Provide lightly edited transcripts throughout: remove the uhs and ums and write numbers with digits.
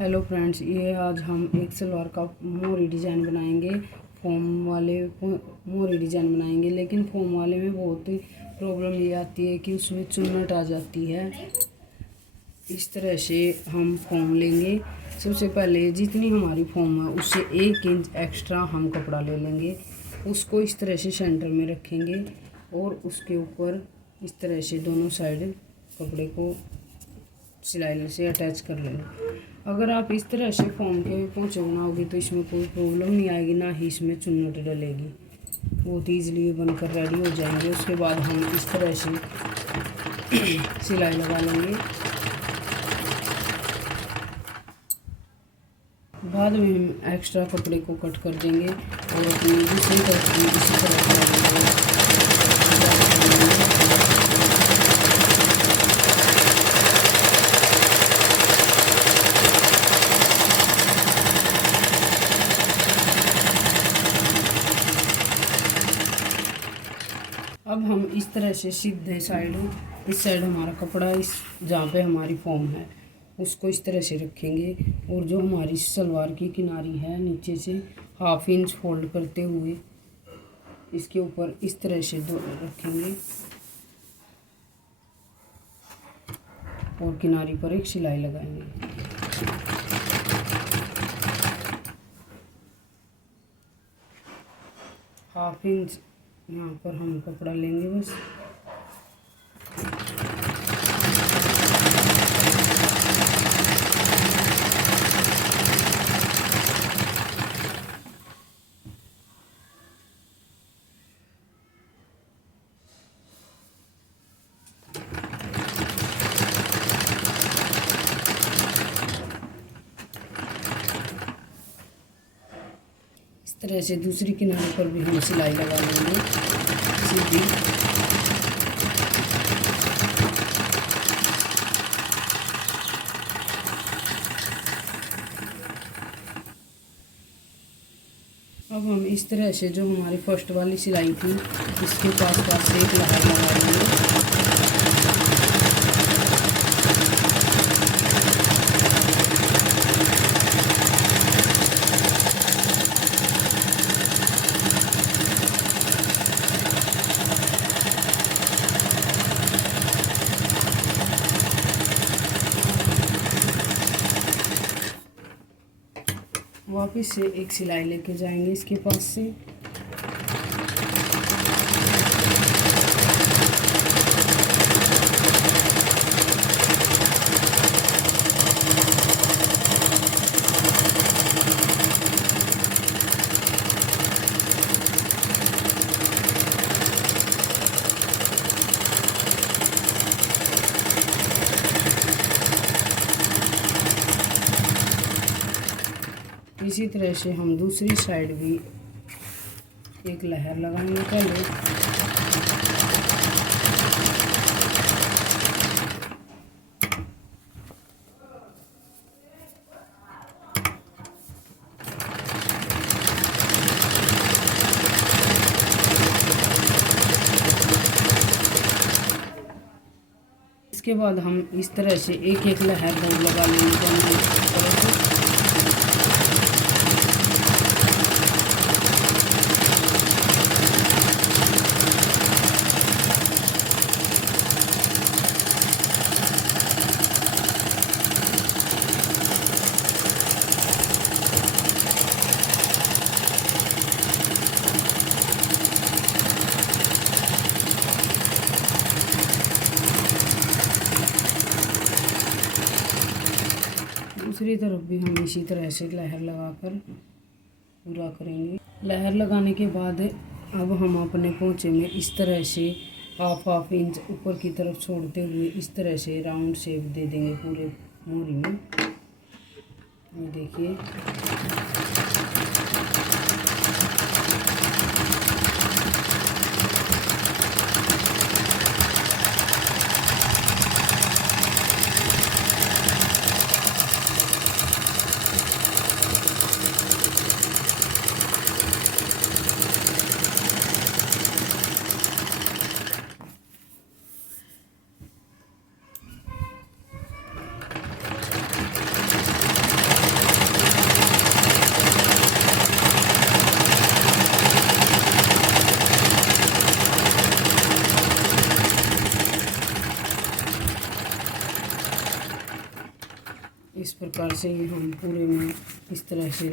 Hello friends, ये आज हम एक सलवार का मोरी डिज़ाइन बनाएंगे। फॉर्म वाले मोरी डिज़ाइन बनाएंगे, लेकिन फॉर्म वाले में बहुत ही प्रॉब्लम ये आती है कि उसमें चुन्नट आ जाती है। इस तरह से हम फॉर्म लेंगे। सबसे पहले जितनी हमारी फॉर्म है उससे 1 इंच एक्स्ट्रा हम कपड़ा ले लेंगे। उसको इस तरह से सेंटर में रखेंगे और उसके ऊपर इस तरह से दोनों साइड कपड़े को सिलाई से अटैच कर लेंगे। अगर आप इस तरह से फॉर्म के पोंचे बनाओगे तो इसमें कोई प्रॉब्लम नहीं आएगी, ना ही इसमें चुन्नट डलेगी। बहुत ईजिली ये बनकर रेडी हो जाएंगे। उसके बाद हम इस तरह से सिलाई लगा लेंगे। बाद में हम एक्स्ट्रा कपड़े को कट कर देंगे और अपनी दूसरी तरफ भी इसी तरह करेंगे। अब हम इस तरह से सीधे साइड, इस साइड हमारा कपड़ा, इस जहाँ पे हमारी फॉर्म है उसको इस तरह से रखेंगे और जो हमारी सलवार की किनारी है नीचे से 1/2 इंच फोल्ड करते हुए इसके ऊपर इस तरह से दो रखेंगे और किनारी पर एक सिलाई लगाएंगे। हाफ इंच यहाँ पर हम कपड़ा लेंगे बस। इस तरह से दूसरी किनारे पर भी हम सिलाई लगा लेंगे सीधी। अब हम इस तरह से जो हमारी फर्स्ट वाली सिलाई थी इसके पास से एक लहर लगा लेंगे। वापस से एक सिलाई लेके जाएंगे इसके पास से। इसी तरह से हम दूसरी साइड भी एक लहर लगाएंगे पहले। इसके बाद हम इस तरह से एक एक लहर लगा लेंगे। दूसरी तरफ भी हम इसी तरह से लहर लगाकर पूरा करेंगे। लहर लगाने के बाद अब हम अपने पोंचे में इस तरह से 1/2 इंच ऊपर की तरफ छोड़ते हुए इस तरह से राउंड शेप दे देंगे पूरे मोरी में। ये देखिए, इस प्रकार से ये हम पूरे में इस तरह से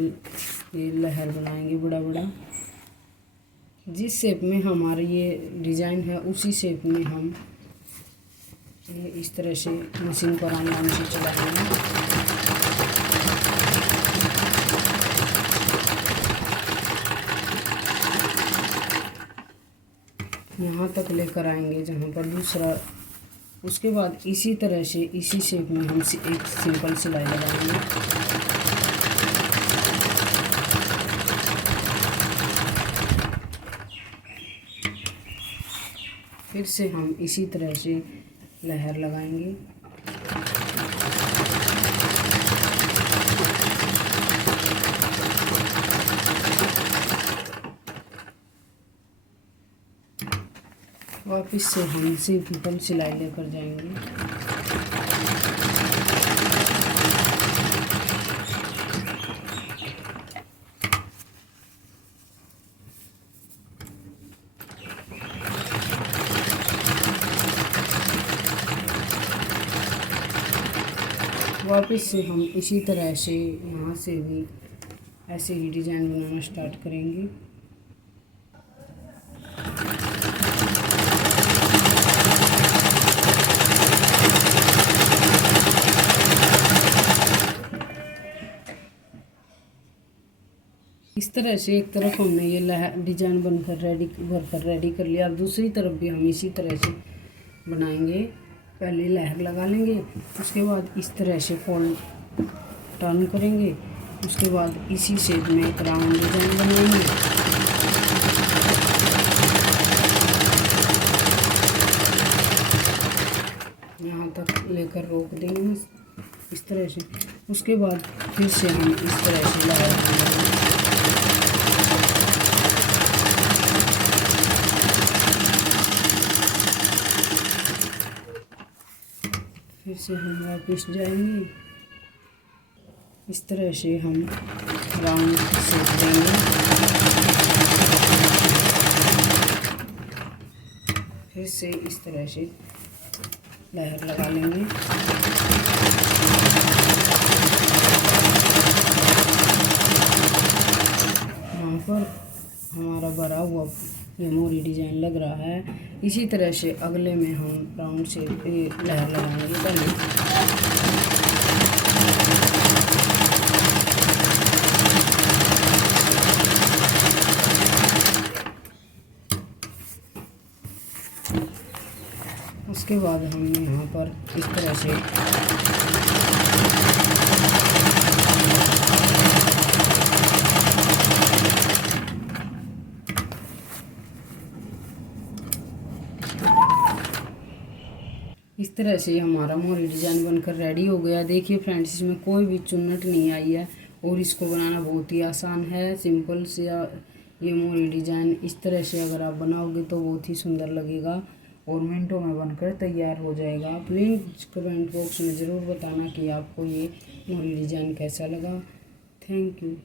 ये लहर बनाएंगे बड़ा बड़ा। जिस शेप में हमारा ये डिज़ाइन है उसी शेप में हम ये इस तरह से मशीन पर आराम से चलाएंगे। यहाँ तक लेकर आएंगे जहाँ पर दूसरा। उसके बाद इसी तरह से इसी शेप में हम एक सिंपल सिलाई लगाएंगे। फिर से हम इसी तरह से लहर लगाएंगे। वापस से हम सिंपल सिलाई लेकर जाएंगे। वापस से हम इसी तरह से यहाँ से भी ऐसे ही डिज़ाइन बनाना स्टार्ट करेंगे। इस तरह से एक तरफ हमने ये डिजाइन भरकर रेडी कर लिया। अब दूसरी तरफ भी हम इसी तरह से बनाएंगे। पहले लहर लगा लेंगे, उसके बाद इस तरह से फोल्ड टर्न करेंगे, उसके बाद इसी शेप में एक राउंड डिजाइन बनाएंगे। यहाँ तक लेकर रोक देंगे इस तरह से। उसके बाद फिर से हम इस तरह से लहर बनाएंगे। फिर से हम वापस जाएंगे। इस तरह से हम राउंड शेप देंगे। फिर से इस तरह से लहर लगा लेंगे। यहाँ पर हमारा भरा हुआ ये मोरी डिजाइन लग रहा है। इसी तरह से अगले में हम राउंड से लहर लगाएंगे पहले। उसके बाद हम यहाँ पर इस तरह से हमारा मोरी डिज़ाइन बनकर रेडी हो गया। देखिए फ्रेंड्स, इसमें कोई भी चुन्नट नहीं आई है और इसको बनाना बहुत ही आसान है। सिंपल से ये मोरी डिज़ाइन इस तरह से अगर आप बनाओगे तो बहुत ही सुंदर लगेगा और मिनटों में बनकर तैयार हो जाएगा। प्लीज़ कमेंट बॉक्स में ज़रूर बताना कि आपको ये मोरी डिज़ाइन कैसा लगा। Thank you.